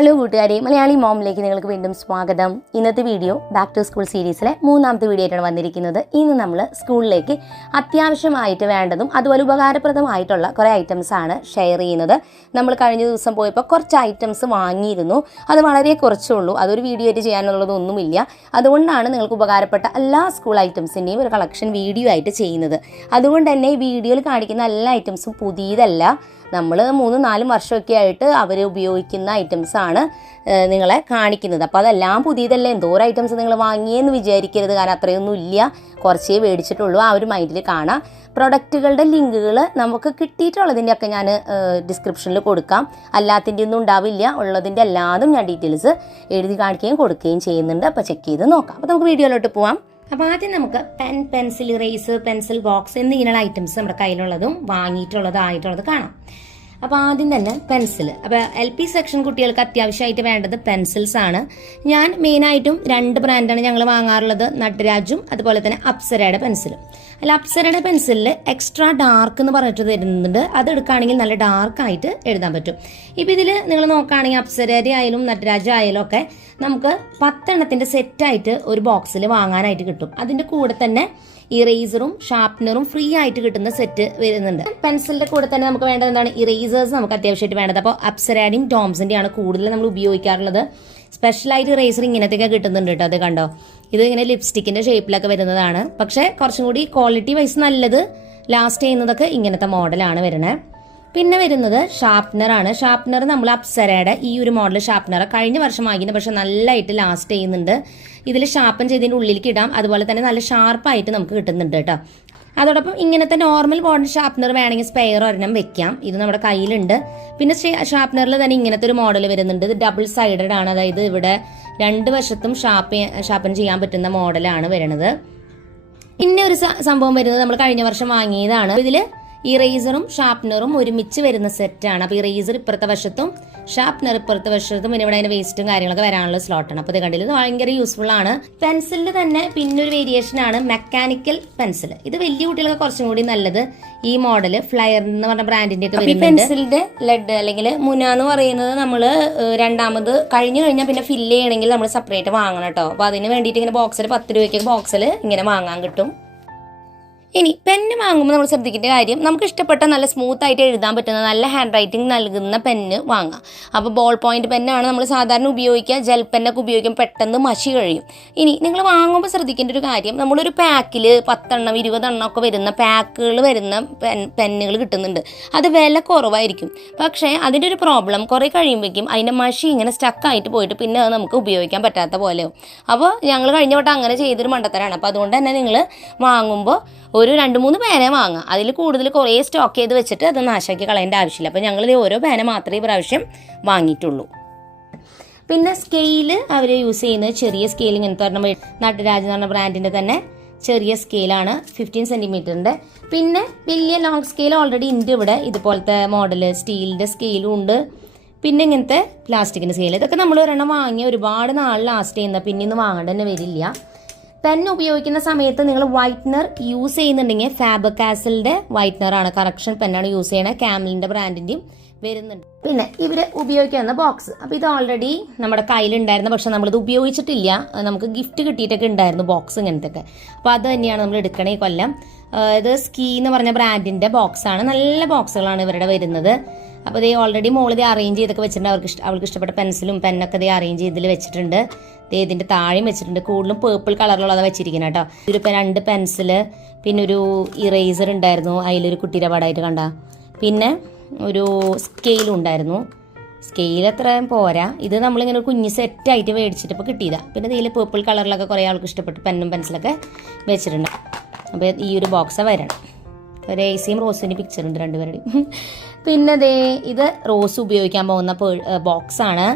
Hello കൂട്ടുകാരെ, മലയാളി മോമിലേക്ക് നിങ്ങൾക്ക് വീണ്ടും സ്വാഗതം. ഇന്നത്തെ വീഡിയോ ബാക്ക് ടു സ്കൂൾ സീരീസിലെ മൂന്നാമത്തെ വീഡിയോ ആയിട്ടാണ് വന്നിരിക്കുന്നത്. ഇന്ന് നമ്മൾ സ്കൂളിലേക്ക് അത്യാവശ്യമായിട്ട് വേണ്ടതും അതുപോലെ ഉപകാരപ്രദമായിട്ടുള്ള കുറേ ഐറ്റംസ് ആണ് ഷെയർ ചെയ്യുന്നത്. നമ്മൾ കഴിഞ്ഞ ദിവസം പോയപ്പോൾ കുറച്ച് ഐറ്റംസ് വാങ്ങിയിരുന്നു. അത് വളരെ കുറച്ചുള്ളൂ, അതൊരു വീഡിയോ ആയിട്ട് ചെയ്യാനുള്ളതൊന്നുമില്ല. അതുകൊണ്ടാണ് നിങ്ങൾക്ക് ഉപകാരപ്പെട്ട എല്ലാ സ്കൂൾ ഐറ്റംസിൻ്റെയും ഒരു കളക്ഷൻ വീഡിയോ ആയിട്ട് ചെയ്യുന്നത്. അതുകൊണ്ട് തന്നെ ഈ വീഡിയോയിൽ കാണിക്കുന്ന എല്ലാ ഐറ്റംസും പുതിയതല്ല. നമ്മൾ 3-4 വർഷമൊക്കെ ആയിട്ട് അവർ ഉപയോഗിക്കുന്ന ഐറ്റംസാണ് നിങ്ങളെ കാണിക്കുന്നത്. അപ്പോൾ അതെല്ലാം പുതിയതല്ല, എന്തോരം ഐറ്റംസ് നിങ്ങൾ വാങ്ങിയെന്ന് വിചാരിക്കരുത്. കാരണം അത്രയൊന്നും ഇല്ല, കുറച്ചേ മേടിച്ചിട്ടുള്ളൂ. ആ ഒരു മൈൻഡിൽ കാണാം. പ്രൊഡക്റ്റുകളുടെ ലിങ്കുകൾ നമുക്ക് കിട്ടിയിട്ടുള്ളതിൻ്റെയൊക്കെ ഞാൻ ഡിസ്ക്രിപ്ഷനിൽ കൊടുക്കാം. അല്ലാത്തിൻ്റെ ഒന്നും ഉണ്ടാവില്ല, ഉള്ളതിൻ്റെ എല്ലാതും ഞാൻ ഡീറ്റെയിൽസ് എഴുതി കാണിക്കുകയും കൊടുക്കുകയും ചെയ്യുന്നുണ്ട്. അപ്പോൾ ചെക്ക് ചെയ്ത് നോക്കാം. അപ്പോൾ നമുക്ക് വീഡിയോയിലോട്ട് പോവാം. അപ്പോൾ ആദ്യം നമുക്ക് pen, pencil, eraser, pencil box എന്നിങ്ങനെയുള്ള ഐറ്റംസ് നമ്മുടെ കയ്യിലുള്ളതും വാങ്ങിയിട്ടുള്ളതായിട്ടുള്ളത് കാണാം. അപ്പോൾ ആദ്യം തന്നെ പെൻസിൽ. അപ്പോൾ LP സെക്ഷൻ കുട്ടികൾക്ക് അത്യാവശ്യമായിട്ട് വേണ്ടത് പെൻസിൽസ് ആണ്. ഞാൻ മെയിനായിട്ടും 2 ബ്രാൻഡാണ് ഞങ്ങൾ വാങ്ങാറുള്ളത്, നട്രാജും അതുപോലെ തന്നെ അപ്സരയുടെ പെൻസിലും. അല്ല, അപ്സരയുടെ പെൻസിലിൽ എക്സ്ട്രാ ഡാർക്ക് എന്ന് പറഞ്ഞിട്ട് തരുന്നുണ്ട്. അത് എടുക്കുകയാണെങ്കിൽ നല്ല ഡാർക്കായിട്ട് എഴുതാൻ പറ്റും. ഇപ്പോൾ ഇതിൽ നിങ്ങൾ നോക്കുകയാണെങ്കിൽ അപ്സരയുടെ ആയാലും നട്രാജ് ആയാലും ഒക്കെ നമുക്ക് 10 എണ്ണത്തിൻ്റെ സെറ്റായിട്ട് ഒരു ബോക്സിൽ വാങ്ങാനായിട്ട് കിട്ടും. അതിൻ്റെ കൂടെ തന്നെ ഇറേസറും ഷാർപ്നറും ഫ്രീ ആയിട്ട് കിട്ടുന്ന സെറ്റ് വരുന്നുണ്ട്. പെൻസിലിന്റെ കൂടെ തന്നെ നമുക്ക് വേണ്ടത് എന്താണ്? ഇറേസേഴ്സ് നമുക്ക് അത്യാവശ്യമായിട്ട് വേണ്ടത്. അപ്പോൾ അപ്സരയുടെയും ഡോംസിന്റെയാണ് കൂടുതൽ നമ്മൾ ഉപയോഗിക്കാറുള്ളത്. സ്പെഷ്യലായിട്ട് ഇറേസർ ഇങ്ങനത്തെയൊക്കെ കിട്ടുന്നുണ്ട് കേട്ടോ. അത് കണ്ടോ, ഇത് ഇങ്ങനെ ലിപ്സ്റ്റിക്കിന്റെ ഷേപ്പിലൊക്കെ വരുന്നതാണ്. പക്ഷെ കുറച്ചും കൂടി ക്വാളിറ്റി വൈസ് നല്ലത് ലാസ്റ്റ് ചെയ്യുന്നതൊക്കെ ഇങ്ങനത്തെ മോഡലാണ് വരുന്നത്. പിന്നെ വരുന്നത് ഷാർപ്നർ ആണ്. ഷാർപ്നർ നമ്മൾ അപ്സരയുടെ ഈ ഒരു മോഡൽ ഷാർപ്നർ കഴിഞ്ഞ വർഷം വാങ്ങിയത്, പക്ഷെ നല്ലതായിട്ട് ലാസ്റ്റ് ചെയ്യുന്നുണ്ട്. ഇതിൽ ഷാർപ്പൻ ചെയ്തതിൻ്റെ ഉള്ളിലേക്ക് ഇടാം, അതുപോലെ തന്നെ നല്ല ഷാർപ്പായിട്ട് നമുക്ക് കിട്ടുന്നുണ്ട് കേട്ടോ. അതോടൊപ്പം ഇങ്ങനത്തെ നോർമൽ ബോർഡ് ഷാർപ്നർ വേണമെങ്കിൽ സ്പെയർ ഒരെണ്ണം വെക്കാം. ഇത് നമ്മുടെ കയ്യിലുണ്ട്. പിന്നെ ഷാർപ്നറിൽ തന്നെ ഇങ്ങനത്തെ ഒരു മോഡൽ വരുന്നുണ്ട്. ഇത് ഡബിൾ സൈഡഡ് ആണ്, അതായത് ഇവിടെ 2 വശത്തും ഷാർപ്പൻ ചെയ്യാൻ പറ്റുന്ന മോഡലാണ് വരുന്നത്. പിന്നെ ഒരു സംഭവം വരുന്നത് നമ്മൾ കഴിഞ്ഞ വർഷം വാങ്ങിയതാണ്. ഇതില് ഇറേസറും ഷാർപ്നറും ഒരുമിച്ച് വരുന്ന സെറ്റാണ്. അപ്പോൾ ഇറേസർ ഇപ്പുറത്തെ വശത്തും ഷാർപ്നർ ഇപ്പുറത്തെ വശത്തും, പിന്നെ ഇവിടെ അതിന്റെ വേസ്റ്റും കാര്യങ്ങളൊക്കെ വരാനുള്ള സ്ലോട്ടാണ്. അപ്പോൾ ഇത് കണ്ടില്ല, ഇത് ഭയങ്കര യൂസ്ഫുൾ ആണ്. പെൻസിലിൽ തന്നെ പിന്നൊരു വേരിയേഷൻ ആണ് മെക്കാനിക്കൽ പെൻസിൽ. ഇത് വലിയ കുട്ടികൾക്ക് കുറച്ചും കൂടി നല്ലത്. ഈ മോഡൽ ഫ്ലയർ എന്ന് പറഞ്ഞ ബ്രാൻഡിന്റെ ഒക്കെ വരുന്നുണ്ട്. പെൻസിലിന്റെ ലെഡ് അല്ലെങ്കിൽ മുന എന്ന് പറയുന്നത് നമ്മൾ രണ്ടാമത് കഴിഞ്ഞു കഴിഞ്ഞാൽ പിന്നെ ഫില്ല് ചെയ്യണമെങ്കിൽ നമ്മൾ സെപ്പറേറ്റ് വാങ്ങണം കേട്ടോ. അപ്പോൾ അതിന് വേണ്ടിയിട്ട് ഇങ്ങനെ ബോക്സിൽ 10 രൂപയ്ക്ക് ബോക്സിൽ ഇങ്ങനെ വാങ്ങാൻ കിട്ടും. ഇനി പെന്ന് വാങ്ങുമ്പോൾ നമ്മൾ ശ്രദ്ധിക്കേണ്ട കാര്യം, നമുക്ക് ഇഷ്ടപ്പെട്ട നല്ല സ്മൂത്ത് ആയിട്ട് എഴുതാൻ പറ്റുന്ന നല്ല ഹാൻഡ് റൈറ്റിംഗ് നൽകുന്ന പെന്ന് വാങ്ങാം. അപ്പോൾ ബോൾ പോയിന്റ് പെന്നാണ് നമ്മൾ സാധാരണ ഉപയോഗിക്കുക. ജെൽ പെന്നൊക്കെ ഉപയോഗിക്കും, പെട്ടെന്ന് മഷി കഴിയും. ഇനി നിങ്ങൾ വാങ്ങുമ്പോൾ ശ്രദ്ധിക്കേണ്ട ഒരു കാര്യം, നമ്മളൊരു പാക്കിൽ 10 എണ്ണം 20 എണ്ണം ഒക്കെ വരുന്ന പാക്കുകൾ വരുന്ന പെന്നുകൾ കിട്ടുന്നുണ്ട്. അത് വില കുറവായിരിക്കും. പക്ഷേ അതിൻ്റെ ഒരു പ്രോബ്ലം, കുറേ കഴിയുമ്പോഴേക്കും അതിൻ്റെ മഷി ഇങ്ങനെ സ്റ്റക്കായിട്ട് പോയിട്ട് പിന്നെ അത് നമുക്ക് ഉപയോഗിക്കാൻ പറ്റാത്ത പോലെയാവും. അപ്പോൾ ഞങ്ങൾ കഴിഞ്ഞ വട്ടം അങ്ങനെ ചെയ്തൊരു മണ്ടത്തരാണ്. അപ്പോൾ അതുകൊണ്ട് തന്നെ നിങ്ങൾ വാങ്ങുമ്പോൾ ഒരു 2-3 പേന വാങ്ങാം. അതിൽ കൂടുതൽ കുറേ സ്റ്റോക്ക് ചെയ്ത് വെച്ചിട്ട് അത് നാശാക്കി കളയേണ്ട ആവശ്യമില്ല. അപ്പോൾ ഞങ്ങളിത് ഓരോ പേന മാത്രമേ ഈ പ്രാവശ്യം വാങ്ങിയിട്ടുള്ളൂ. പിന്നെ സ്കെയില് അവർ യൂസ് ചെയ്യുന്നത് ചെറിയ സ്കെയിൽ, ഇങ്ങനത്തെ പറഞ്ഞ നട്രാജ് എന്ന് പറഞ്ഞ ബ്രാൻഡിൻ്റെ തന്നെ ചെറിയ സ്കെയിലാണ്, 15 സെൻറ്റിമീറ്ററിൻ്റെ. പിന്നെ വലിയ ലോങ് സ്കെയിൽ ഓൾറെഡി ഉണ്ട് ഇവിടെ. ഇതുപോലത്തെ മോഡൽ സ്റ്റീലിൻ്റെ സ്കെയിലും ഉണ്ട്. പിന്നെ ഇങ്ങനത്തെ പ്ലാസ്റ്റിക്കിൻ്റെ സ്കെയിൽ. ഇതൊക്കെ നമ്മൾ ഒരെണ്ണം വാങ്ങി ഒരുപാട് നാൾ ലാസ്റ്റ് ചെയ്യുന്ന, പിന്നെ ഇന്ന് വാങ്ങേണ്ട തന്നെ വരില്ല. പെൻ ഉപയോഗിക്കുന്ന സമയത്ത് നിങ്ങൾ വൈറ്റ്നർ യൂസ് ചെയ്യുന്നുണ്ടെങ്കിൽ ഫാബർ കാസലിന്റെ വൈറ്റ്നർ ആണ്, കറക്ഷൻ പെന്നാണ് യൂസ് ചെയ്യണത്. ക്യാമലിന്റെ ബ്രാൻഡിന്റെയും വരുന്നുണ്ട്. പിന്നെ ഇവര് ഉപയോഗിക്കുന്ന ബോക്സ്, അപ്പോൾ ഇത് ഓൾറെഡി നമ്മുടെ കയ്യിലുണ്ടായിരുന്നു, പക്ഷെ നമ്മളിത് ഉപയോഗിച്ചിട്ടില്ല. നമുക്ക് ഗിഫ്റ്റ് കിട്ടിയിട്ടൊക്കെ ഉണ്ടായിരുന്നു ബോക്സ് ഇങ്ങനത്തെ ഒക്കെ. അപ്പോൾ അത് തന്നെയാണ് നമ്മൾ എടുക്കണേ കൊല്ലം. ഇത് സ്കീ എന്ന് പറഞ്ഞ ബ്രാൻഡിന്റെ ബോക്സ് ആണ്. നല്ല ബോക്സുകളാണ് ഇവരുടെ വരുന്നത്. അപ്പോൾ ഇത് ഓൾറെഡി മോളിത് അറേഞ്ച് ചെയ്തൊക്കെ വെച്ചിട്ടുണ്ട്. അവൾക്ക് ഇഷ്ടപ്പെട്ട പെൻസിലും പെന്നൊക്കെ ഇത് അറേഞ്ച് ചെയ്തിൽ വെച്ചിട്ടുണ്ട്. ഇതിന്റെ താഴെയും വെച്ചിട്ടുണ്ട്. കൂടുതലും പേർപ്പിൾ കളറിലുള്ളതാണ് വെച്ചിരിക്കുന്നത് കേട്ടോ. ഒരു 2 പെൻസില്, പിന്നെ ഒരു ഇറേസർ ഉണ്ടായിരുന്നു, അതിലൊരു കുട്ടിയുടെ പടമായിട്ട് കണ്ട. പിന്നെ ഒരു സ്കെയിലും ഉണ്ടായിരുന്നു. സ്കെയിൽ അത്രയും പോരാ, ഇത് നമ്മളിങ്ങനെ കുഞ്ഞ് സെറ്റായിട്ട് മേടിച്ചിട്ട് ഇപ്പോൾ കിട്ടിയതാണ്. പിന്നെ ഇതിൽ പേർപ്പിൾ കളറിലൊക്കെ കുറേ ആൾക്ക് ഇഷ്ടപ്പെട്ട് പെന്നും പെൻസിലൊക്കെ വെച്ചിട്ടുണ്ട്. അപ്പോൾ ഈ ഒരു ബോക്സാണ് വരണം. ഒരു AC-യും റോസിൻ്റെ പിക്ചർ ഉണ്ട് 2 പേരുടെയും. പിന്നെ ഇത് റോസ് ഉപയോഗിക്കാൻ പോകുന്ന ബോക്സാണ്.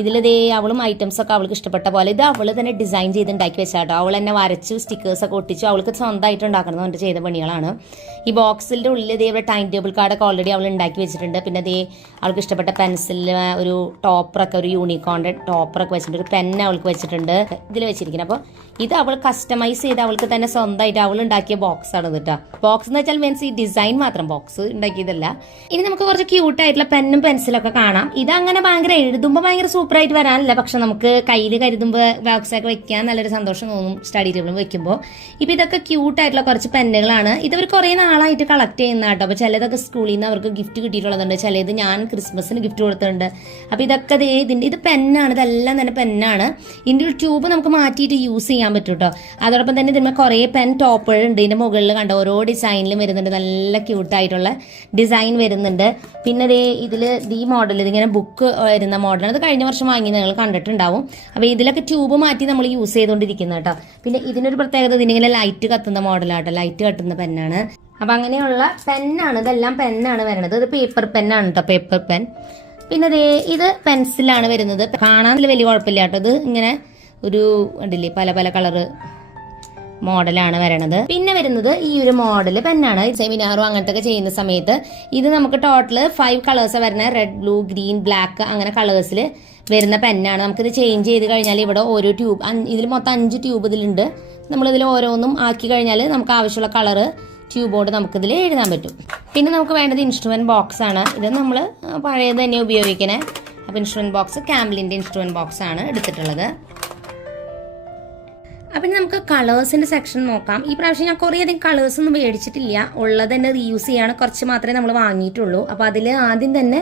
ഇതിലിതേ അവളും ഐറ്റംസൊക്കെ അവൾക്ക് ഇഷ്ടപ്പെട്ട പോലെ ഇത് അവൾ തന്നെ ഡിസൈൻ ചെയ്ത് ഉണ്ടാക്കി വെച്ചാട്ടോ. അവൾ തന്നെ വരച്ചു സ്റ്റിക്കേഴ്സൊക്കെ ഒട്ടിച്ചു. അവൾക്ക് സ്വന്തമായിട്ട് ഉണ്ടാക്കണം എന്ന് ചെയ്ത പണികളാണ്. ഈ ബോക്സിൻ്റെ ഉള്ളിൽ ഇതേ ഇവിടെ ടൈം ടേബിൾ കാർഡൊക്കെ ഓൾറെഡി അവൾ ഉണ്ടാക്കി വെച്ചിട്ടുണ്ട്. പിന്നെ ഇതേ അവൾക്ക് ഇഷ്ടപ്പെട്ട പെൻസിൽ, ഒരു ടോപ്പറൊക്കെ, ഒരു യൂണിക്കോണിൻ്റെ ടോപ്പറൊക്കെ വെച്ചിട്ടുണ്ട്. ഒരു പെൻ അവൾക്ക് വെച്ചിട്ടുണ്ട് ഇതിൽ വെച്ചിരിക്കുന്നത്. അപ്പോൾ ഇത് അവൾ കസ്റ്റമൈസ് ചെയ്ത് അവൾക്ക് തന്നെ സ്വന്തമായിട്ട് അവൾ ഉണ്ടാക്കിയ ബോക്സാണ് ഇത് കേട്ടോ. ബോക്സ് എന്ന് വെച്ചാൽ മീൻസ് ഈ ഡിസൈൻ മാത്രം, ബോക്സ് ഉണ്ടാക്കിയതല്ല. ഇനി നമുക്ക് കുറച്ച് ക്യൂട്ടായിട്ടുള്ള പെന്നും പെൻസിലൊക്കെ കാണാം. ഇതങ്ങനെ ഭയങ്കര എഴുതുമ്പോൾ ഭയങ്കര സൂപ്പറായിട്ട് വരാനില്ല, പക്ഷെ നമുക്ക് കയ്യിൽ കരുതുമ്പോൾ ബോക്സൊക്കെ വെക്കാൻ നല്ലൊരു സന്തോഷം തോന്നും സ്റ്റഡി ടേബിളും വെക്കുമ്പോൾ. ഇപ്പോൾ ഇതൊക്കെ ക്യൂട്ടായിട്ടുള്ള കുറച്ച് പെന്നുകളാണ്. ഇതവർ കുറേ നാളായിട്ട് കളക്ട് ചെയ്യുന്ന കേട്ടോ. അപ്പോൾ ചിലതൊക്കെ സ്കൂളിൽ നിന്ന് അവർക്ക് ഗിഫ്റ്റ് കിട്ടിയിട്ടുള്ളതുണ്ട്, ചിലത് ഞാൻ ക്രിസ്മസിന് ഗിഫ്റ്റ് കൊടുത്തിട്ടുണ്ട്. അപ്പോൾ ഇതൊക്കെ ഇത് പെന്നാണ്, ഇതെല്ലാം തന്നെ പെന്നാണ്. ഇതിൻ്റെ ഒരു ട്യൂബ് നമുക്ക് മാറ്റിയിട്ട് യൂസ് ചെയ്യാൻ പറ്റും കേട്ടോ. അതോടൊപ്പം തന്നെ ഇതിന്മേൽ കുറേ പെൻ ടോപ്പുകളുണ്ട്. ഇതിൻ്റെ മുകളിൽ കണ്ട ഓരോ ഡിസൈനിലും വരുന്നുണ്ട്, നല്ല ക്യൂട്ടായിട്ടുള്ള ഡിസൈൻ വരുന്നുണ്ട്. പിന്നെ ഇതിൽ ഈ മോഡൽ ഇതിങ്ങനെ ബുക്ക് വരുന്ന മോഡലാണ്. അത് കഴിഞ്ഞ വർഷം വാങ്ങി നിങ്ങൾ കണ്ടിട്ടുണ്ടാവും. അപ്പോൾ ഇതിലൊക്കെ ട്യൂബ് മാറ്റി നമ്മൾ യൂസ് ചെയ്തുകൊണ്ടിരിക്കുന്നത് കേട്ടോ. പിന്നെ ഇതിനൊരു പ്രത്യേകത, ഇതിനിങ്ങനെ ലൈറ്റ് കത്തുന്ന മോഡലാട്ടോ, ലൈറ്റ് കത്തുന്ന പെന്നാണ്. അപ്പം അങ്ങനെയുള്ള പെന്നാണ്, ഇതെല്ലാം പെന്നാണ് വരുന്നത്. ഇത് പേപ്പർ പെന്നാണ് കേട്ടോ, പേപ്പർ പെൻ. പിന്നെ ഇത് പെൻസിലാണ് വരുന്നത്. കാണാൻ വലിയ കുഴപ്പമില്ല കേട്ടോ. ഇത് ഇങ്ങനെ ഒരു കണ്ടില്ലേ പല പല കളറ് മോഡലാണ് വരണത്. പിന്നെ വരുന്നത് ഈ ഒരു മോഡൽ പെന്നാണ്. സെമിനാറും അങ്ങനത്തെ ഒക്കെ ചെയ്യുന്ന സമയത്ത് ഇത് നമുക്ക് ടോട്ടൽ 5 കളേഴ്സ് വരുന്ന റെഡ്, ബ്ലൂ, ഗ്രീൻ, ബ്ലാക്ക് അങ്ങനെ കളേഴ്സിൽ വരുന്ന പെന്നാണ്. നമുക്കിത് ചേഞ്ച് ചെയ്ത് കഴിഞ്ഞാൽ ഇവിടെ ഓരോ ട്യൂബ്, ഇതിൽ മൊത്തം 5 ട്യൂബ് ഇതിലുണ്ട്. നമ്മളിതിൽ ഓരോന്നും ആക്കി കഴിഞ്ഞാൽ നമുക്ക് ആവശ്യമുള്ള കളറ് ട്യൂബോട് നമുക്കിതിൽ എഴുതാൻ പറ്റും. പിന്നെ നമുക്ക് വേണ്ടത് ഇൻസ്ട്രുമെന്റ് ബോക്സ് ആണ്. ഇത് നമ്മൾ പഴയത് തന്നെ ഉപയോഗിക്കണേ. അപ്പോൾ ഇൻസ്ട്രുമെന്റ് ബോക്സ് ക്യാമ്പിളിൻ്റെ ഇൻസ്ട്രുമെന്റ് ബോക്സ് ആണ് എടുത്തിട്ടുള്ളത്. അപ്പം നമുക്ക് കളേഴ്സിൻ്റെ സെക്ഷൻ നോക്കാം. ഈ പ്രാവശ്യം ഞാൻ കുറേയധികം കളേഴ്സ് ഒന്നും മേടിച്ചിട്ടില്ല, ഉള്ളത് തന്നെ റീയൂസ് ചെയ്യാണ്, കുറച്ച് മാത്രമേ നമ്മൾ വാങ്ങിയിട്ടുള്ളൂ. അപ്പോൾ അതിൽ ആദ്യം തന്നെ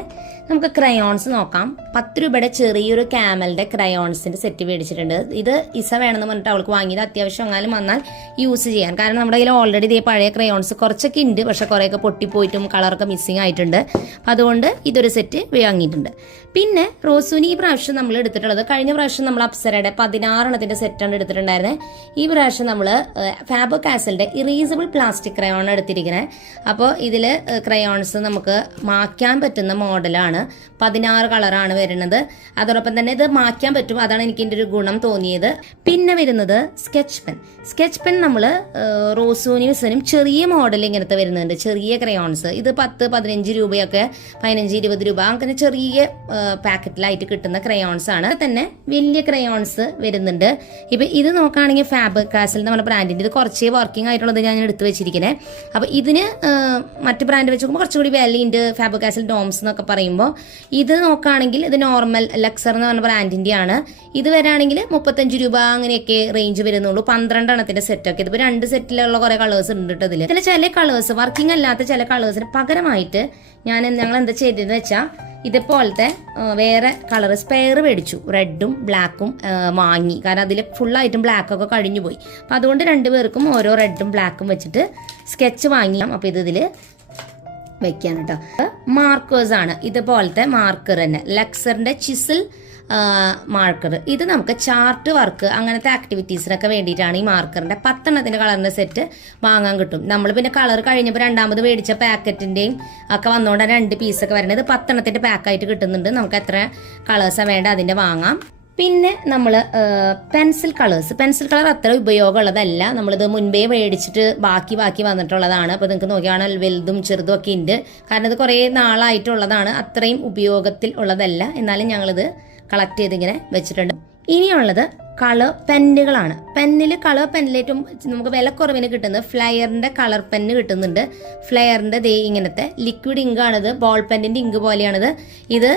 നമുക്ക് ക്രയോൺസ് നോക്കാം. 10 രൂപയുടെ ചെറിയൊരു ക്യാമലിൻ്റെ ക്രയോൺസിൻ്റെ സെറ്റ് മേടിച്ചിട്ടുണ്ട്. ഇത് ഇസ വേണമെന്ന് പറഞ്ഞിട്ട് അവൾക്ക് വാങ്ങിയത്, അത്യാവശ്യം എങ്ങാനും വന്നാൽ യൂസ് ചെയ്യാൻ. കാരണം നമ്മുടെ കയ്യിൽ ഓൾറെഡി ഇതേ പഴയ ക്രയോൺസ് കുറച്ചൊക്കെ ഉണ്ട്, പക്ഷെ കുറേയൊക്കെ പൊട്ടിപ്പോയിട്ടും കളറൊക്കെ മിസ്സിങ് ആയിട്ടുണ്ട്. അപ്പം അതുകൊണ്ട് ഇതൊരു സെറ്റ് വാങ്ങിയിട്ടുണ്ട്. പിന്നെ റോസൂനി ഈ പ്രാവശ്യം നമ്മൾ എടുത്തിട്ടുള്ളത്, കഴിഞ്ഞ പ്രാവശ്യം നമ്മൾ അപ്സരയുടെ 16 സെറ്റാണ് എടുത്തിട്ടുണ്ടായിരുന്നത്. ഈ പ്രാവശ്യം നമ്മൾ ഫാബർ കാസലിന്റെ ഇറേസബിൾ പ്ലാസ്റ്റിക് ക്രയോൺ എടുത്തിരിക്കുന്നത്. അപ്പോൾ ഇതിൽ ക്രയോൺസ് നമുക്ക് മായ്ക്കാൻ പറ്റുന്ന മോഡലാണ്. 16 കളറാണ് വരുന്നത്. അതോടൊപ്പം തന്നെ ഇത് മായ്ക്കാൻ പറ്റും, അതാണ് എനിക്ക് ഇതിൻ്റെ ഒരു ഗുണം തോന്നിയത്. പിന്നെ വരുന്നത് സ്കെച്ച് പെൻ നമ്മൾ റോസൂനിസിനും ചെറിയ മോഡൽ ഇങ്ങനത്തെ വരുന്നുണ്ട്, ചെറിയ ക്രയോൺസ്. ഇത് 10-15 രൂപയൊക്കെ, 15-20 രൂപ അങ്ങനെ ചെറിയ പാക്കറ്റിലായിട്ട് കിട്ടുന്ന ക്രയോൺസ് ആണ്. തന്നെ വലിയ ക്രയോൺസ് വരുന്നുണ്ട്. ഇപ്പം ഇത് നോക്കുകയാണെങ്കിൽ ഫാബർ കാസൽ നമ്മുടെ ബ്രാൻഡിൻ്റെ, ഇത് കുറച്ചേ വർക്കിംഗ് ആയിട്ടുള്ളത് ഞാൻ എടുത്ത് വെച്ചിരിക്കുന്നത്. അപ്പോൾ ഇതിന് മറ്റ് ബ്രാൻഡ് വെച്ച് നോക്കുമ്പോൾ കുറച്ചുകൂടി വിലയുണ്ട്. ഫാബർ കാസൽ ഡോംസ് എന്നൊക്കെ പറയുമ്പോൾ ഇത് നോക്കുകയാണെങ്കിൽ ഇത് നോർമൽ ലക്സർ എന്ന് പറഞ്ഞ ബ്രാൻഡിൻ്റെ ആണ്. ഇത് വരാണെങ്കിൽ 35 രൂപ അങ്ങനെയൊക്കെ റേഞ്ച് വരുന്നുള്ളൂ. 12 എണ്ണത്തിൻ്റെ സെറ്റൊക്കെ. ഇതിപ്പോൾ 2 സെറ്റിലുള്ള കുറേ കളേഴ്സ് ഉണ്ട് കേട്ടോ. ഇതിൽ ചില കളേഴ്സ് വർക്കിംഗ് അല്ലാത്ത ചില കളേഴ്സിന് പകരമായിട്ട് ഞങ്ങൾ എന്താ ചെയ്തതെന്ന് വെച്ചാൽ ഇതുപോലത്തെ വേറെ കളർ സ്പെയർ മേടിച്ചു. റെഡും ബ്ലാക്കും വാങ്ങി, കാരണം അതിൽ ഫുള്ളായിട്ടും ബ്ലാക്കൊക്കെ കഴിഞ്ഞു പോയി. അപ്പം അതുകൊണ്ട് 2 പേർക്കും ഓരോ റെഡും ബ്ലാക്കും വെച്ചിട്ട് സ്കെച്ച് വാങ്ങി. അപ്പോൾ ഇതിൽ വെക്കാൻ കേട്ടോ. മാർക്കേഴ്സ് ആണ്, ഇതുപോലത്തെ മാർക്കർ തന്നെ ലക്സറിന്റെ ചിസിൽ മാർക്കർ. ഇത് നമുക്ക് ചാർട്ട് വർക്ക് അങ്ങനത്തെ ആക്ടിവിറ്റീസിനൊക്കെ വേണ്ടിയിട്ടാണ് ഈ മാർക്കറിന്റെ 10 എണ്ണത്തിന്റെ കളറിന്റെ സെറ്റ് വാങ്ങാൻ കിട്ടും. നമ്മൾ പിന്നെ കളർ കഴിഞ്ഞപ്പോൾ രണ്ടാമത് മേടിച്ച പാക്കറ്റിന്റെയും ഒക്കെ വന്നുകൊണ്ടാണ് 2 പീസൊക്കെ വരുന്നത്. 10 എണ്ണത്തിന്റെ പാക്കായിട്ട് കിട്ടുന്നുണ്ട്. നമുക്ക് എത്ര കളേഴ്സാണ് വേണ്ട അതിന്റെ വാങ്ങാം. പിന്നെ നമ്മൾ പെൻസിൽ കളർ അത്ര ഉപയോഗമുള്ളതല്ല. നമ്മളിത് മുൻപേ മേടിച്ചിട്ട് ബാക്കി വന്നിട്ടുള്ളതാണ്. അപ്പോൾ നിങ്ങൾക്ക് നോക്കിയാൽ വലുതും ചെറുതും ഒക്കെ ഉണ്ട്. കാരണം ഇത് കുറേ നാളായിട്ടുള്ളതാണ്, അത്രയും ഉപയോഗത്തിൽ ഉള്ളതല്ല. എന്നാലും ഞങ്ങളിത് കളക്ട് ചെയ്തിങ്ങനെ വെച്ചിട്ടുണ്ട്. ഇനിയുള്ളത് കളർ പെന്നുകളാണ്. കളർ പെന്നിലേറ്റവും നമുക്ക് വിലക്കുറവിന് കിട്ടുന്നത് ഫ്ലയറിന്റെ കളർ പെന്ന് കിട്ടുന്നുണ്ട്. ഫ്ലയറിന്റെ ഇങ്ങനത്തെ ലിക്വിഡ് ഇങ്കാണിത്, ബോൾ പെന്നിന്റെ ഇങ്ക് പോലെയാണിത്. ഇത്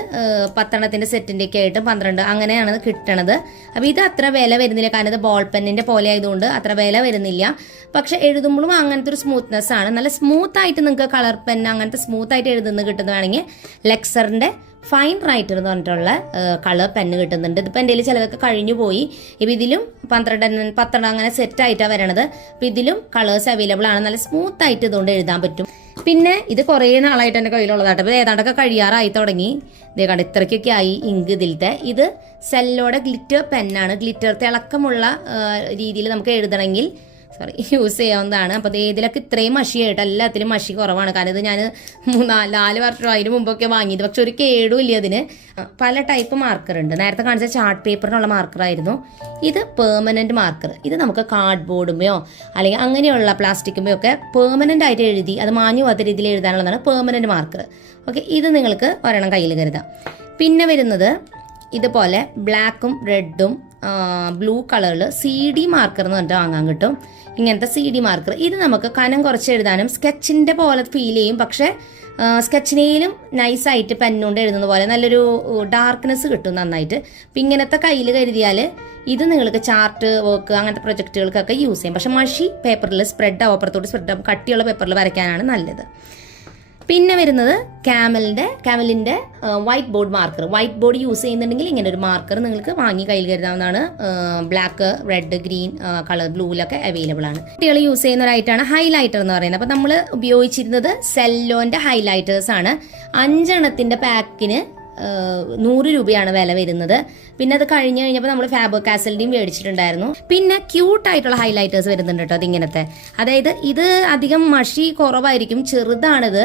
10 എണ്ണത്തിന്റെ സെറ്റിന്റെ ഒക്കെ ആയിട്ട് 12 അങ്ങനെയാണ് കിട്ടണത്. അപ്പൊ ഇത് അത്ര വില വരുന്നില്ല, കാരണം ഇത് ബോൾ പെന്നിന്റെ പോലെ ആയതുകൊണ്ട് അത്ര വില വരുന്നില്ല. പക്ഷെ എഴുതുമ്പോഴും അങ്ങനത്തെ ഒരു സ്മൂത്ത്നെസ് ആണ്. നല്ല സ്മൂത്ത് ആയിട്ട് നിങ്ങൾക്ക് കളർ പെൻ അങ്ങനത്തെ സ്മൂത്ത് ആയിട്ട് എഴുതുന്നത് കിട്ടുന്നതാണെങ്കിൽ ലെക്സറിന്റെ ഫൈൻ റൈറ്റർ എന്ന് പറഞ്ഞിട്ടുള്ള കളർ പെന്ന് കിട്ടുന്നുണ്ട്. ഇതിപ്പോൾ എൻ്റെ കയ്യിൽ ചിലതൊക്കെ കഴിഞ്ഞു പോയി. ഇപ്പം ഇതിലും 12 അങ്ങനെ സെറ്റായിട്ടാണ് വരണത്. അപ്പം ഇതിലും കളേഴ്സ് അവൈലബിൾ ആണ്. നല്ല സ്മൂത്ത് ആയിട്ട് ഇതുകൊണ്ട് എഴുതാൻ പറ്റും. പിന്നെ ഇത് കുറേ നാളായിട്ട് എൻ്റെ കയ്യിലുള്ളതാട്ടോ. അപ്പോൾ ഏതാണ്ടൊക്കെ കഴിയാറായി തുടങ്ങി. ഇതേ കണ്ട ഇത്രയ്ക്കൊക്കെ ആയി ഇങ്ക് ഇതിലത്തെ. ഇത് സെല്ലോടെ ഗ്ലിറ്റർ പെന്നാണ്. ഗ്ലിറ്റർ തിളക്കമുള്ള രീതിയിൽ നമുക്ക് എഴുതണമെങ്കിൽ യൂസ് ചെയ്യാവുന്നതാണ്. അപ്പോൾ ഇതിലൊക്കെ ഇത്രയും മഷിയായിട്ട് എല്ലാത്തിലും മഷി കുറവാണ്. കാരണം ഇത് ഞാൻ 4 വർഷം അതിന് മുമ്പൊക്കെ വാങ്ങിയത്. പക്ഷെ ഒരു കേടും ഇല്ല അതിന്. പല ടൈപ്പ് മാർക്കർ ഉണ്ട്. നേരത്തെ കാണിച്ച ചാർട്ട് പേപ്പറിനുള്ള മാർക്കറായിരുന്നു. ഇത് പെർമനന്റ് മാർക്കർ. ഇത് നമുക്ക് കാർഡ് ബോർഡുമോ അല്ലെങ്കിൽ അങ്ങനെയുള്ള പ്ലാസ്റ്റിക്കുമോ ഒക്കെ പെർമനന്റ് ആയിട്ട് എഴുതി അത് മാഞ്ഞു പോകാത്ത രീതിയിൽ എഴുതാനുള്ളതാണ് പെർമനന്റ് മാർക്കർ. ഓക്കെ, ഇത് നിങ്ങൾക്ക് ഒരെണ്ണം കയ്യിൽ കരുതാം. പിന്നെ വരുന്നത് ഇതുപോലെ ബ്ലാക്കും റെഡും ബ്ലൂ കളറിൽ CD മാർക്കർ എന്ന് പറഞ്ഞിട്ട് വാങ്ങാൻ കിട്ടും. ഇങ്ങനത്തെ CD മാർക്കർ. ഇത് നമുക്ക് കനം കുറച്ച് എഴുതാനും സ്കെച്ചിൻ്റെ പോലെ ഫീൽ ചെയ്യും. പക്ഷേ സ്കെച്ചിനേലും നൈസായിട്ട് പെന്നുകൊണ്ട് എഴുതുന്ന പോലെ നല്ലൊരു ഡാർക്ക്നെസ് കിട്ടും നന്നായിട്ട്. അപ്പം ഇങ്ങനത്തെ കയ്യിൽ കരുതിയാൽ ഇത് നിങ്ങൾക്ക് ചാർട്ട് വർക്ക് അങ്ങനത്തെ പ്രൊജക്റ്റുകൾക്കൊക്കെ യൂസ് ചെയ്യാം. പക്ഷെ മഷി പേപ്പറിൽ സ്പ്രെഡ് ആവും, അപ്പുറത്തോട്ട് സ്പ്രെഡ് ആവും, കട്ടിയുള്ള പേപ്പറിൽ വരയ്ക്കാനാണ് നല്ലത്. പിന്നെ വരുന്നത് കാമലിൻ്റെ white board marker. White board use ചെയ്യുന്നുണ്ടെങ്കിൽ ഇങ്ങനെ ഒരു മാർക്കർ നിങ്ങൾക്ക് വാങ്ങി കയ്യിൽ കരുതാവുന്നതാണ്. ബ്ലാക്ക്, റെഡ്, ഗ്രീൻ കളർ, ബ്ലൂവിലൊക്കെ അവൈലബിൾ ആണ്. കുട്ടികൾ യൂസ് ചെയ്യുന്ന ഒരു ഐറ്റമാണ് ഹൈലൈറ്റർ എന്ന് പറയുന്നത്. അപ്പോൾ നമ്മൾ ഉപയോഗിച്ചിരുന്നത് സെല്ലോൻ്റെ ഹൈലൈറ്റേഴ്സ് ആണ്. 5 എണ്ണത്തിൻ്റെ പാക്കിന് 100 രൂപയാണ് വില വരുന്നത്. പിന്നെ അത് കഴിഞ്ഞപ്പോൾ നമ്മൾ ഫാബർ കാസലിൻ്റെയും മേടിച്ചിട്ടുണ്ടായിരുന്നു. പിന്നെ ക്യൂട്ടായിട്ടുള്ള ഹൈലൈറ്റേഴ്സ് വരുന്നുണ്ട് കേട്ടോ. അതിങ്ങനത്തെ, അതായത് ഇത് അധികം മഷി കുറവായിരിക്കും, ചെറുതാണിത്.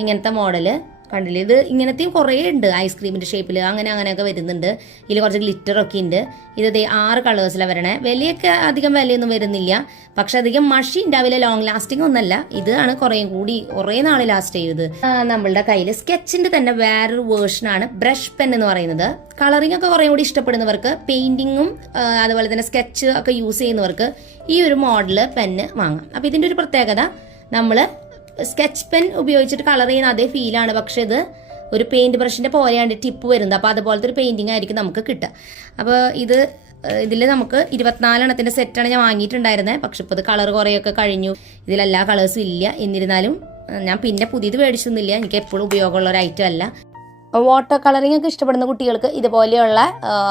ഇങ്ങനത്തെ മോഡല് കണ്ടില്ലേ, ഇത് ഇങ്ങനത്തെയും കുറേ ഉണ്ട്, ഐസ്ക്രീമിൻ്റെ ഷേപ്പിൽ അങ്ങനെയൊക്കെ വരുന്നുണ്ട്. ഇതിൽ കുറച്ച് ഗ്ലിറ്ററൊക്കെ ഉണ്ട്. ഇത് 6 കളേഴ്സിലാണ് വരണേ. വിലയൊക്കെ അധികം വിലയൊന്നും വരുന്നില്ല, പക്ഷെ അധികം മഷി ഉണ്ടാവില്ല, ലോങ് ലാസ്റ്റിംഗ് ഒന്നല്ല. ഇതാണ് കുറേ നാൾ ലാസ്റ്റ് ചെയ്തത്. നമ്മളുടെ കയ്യിൽ സ്കെച്ചിൻ്റെ തന്നെ വേറൊരു വേർഷനാണ് ബ്രഷ് പെൻ എന്ന് പറയുന്നത്. കളറിംഗ് ഒക്കെ കുറേ കൂടി ഇഷ്ടപ്പെടുന്നവർക്ക്, പെയിന്റിങ്ങും അതുപോലെ തന്നെ സ്കെച്ച് ഒക്കെ യൂസ് ചെയ്യുന്നവർക്ക് ഈ ഒരു മോഡല് പെന്ന് വാങ്ങാം. അപ്പോൾ ഇതിൻ്റെ ഒരു പ്രത്യേകത, നമ്മൾ സ്കെച്ച് പെൻ ഉപയോഗിച്ചിട്ട് കളർ ചെയ്യുന്ന അതേ ഫീലാണ്, പക്ഷെ ഇത് ഒരു പെയിന്റ് ബ്രഷിന്റെ പോലെയാണ് ടിപ്പ് വരുന്നത്. അപ്പോൾ അതുപോലത്തെ ഒരു പെയിന്റിംഗ് ആയിരിക്കും നമുക്ക് കിട്ടുക. അപ്പോൾ ഇതിൽ നമുക്ക് 24 എണ്ണത്തിന്റെ സെറ്റാണ് ഞാൻ വാങ്ങിയിട്ടുണ്ടായിരുന്നത്. പക്ഷെ ഇപ്പോൾ ഇത് കളർ കുറേയൊക്കെ കഴിഞ്ഞു, ഇതിലെല്ലാ കളേഴ്സും ഇല്ല. എന്നിരുന്നാലും ഞാൻ പിന്നെ പുതിയത് മേടിച്ചൊന്നുമില്ല, എനിക്ക് എപ്പോഴും ഉപയോഗമുള്ള ഒരു ഐറ്റം അല്ല. വാട്ടർ കളറിംഗ് ഒക്കെ ഇഷ്ടപ്പെടുന്ന കുട്ടികൾക്ക് ഇതുപോലെയുള്ള